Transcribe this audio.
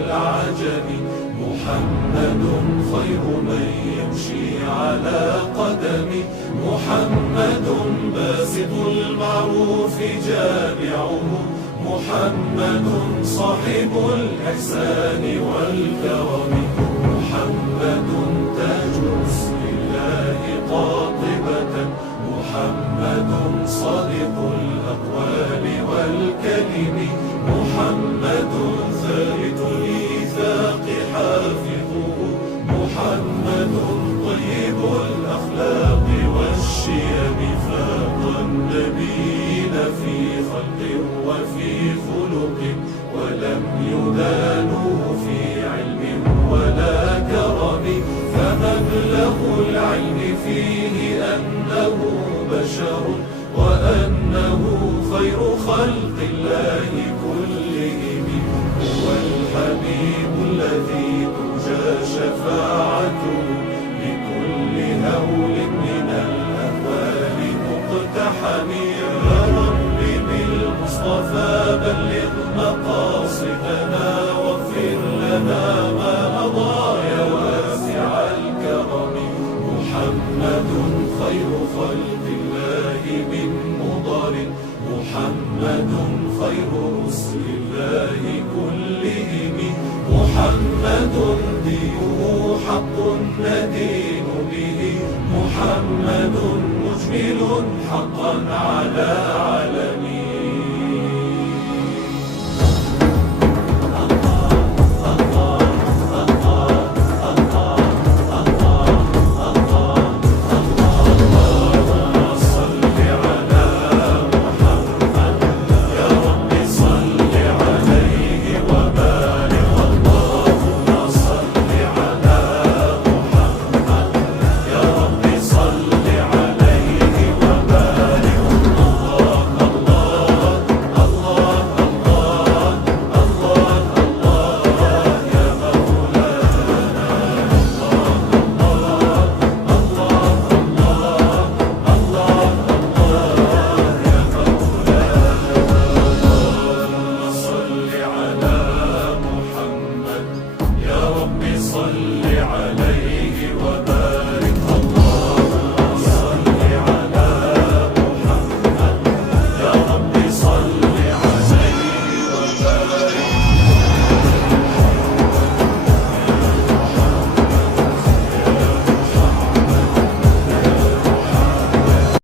العجم. محمد خير من يمشي على قدم. محمد باسط المعروف جامعه. محمد صاحب الإحسان والكرم. محمد تاج رسل الله قاطبة. محمد صادق الأقوال والكلم. محمد ثابت الإيثاق حافظه. محمد طيب الأخلاق والشيم. فاق النبيين في خلق وفي خلق، ولم يدانوه في علم ولا كرم. فمبلغ العلم فيه أنه بشر، وأنه خير خلق الله كلهم. هو الحبيب الذي ترجى شفاعته لكل هول من الأهوال مقتحم. يا رب بالمصطفى بلغ مقاصدنا، واغفر لنا ما مضى يا واسع الكرم. محمد خير خلق الله من مضر. محمد خير رسل الله كلهم. محمد دينه حق ندين به. محمد مجمل حقا على علم.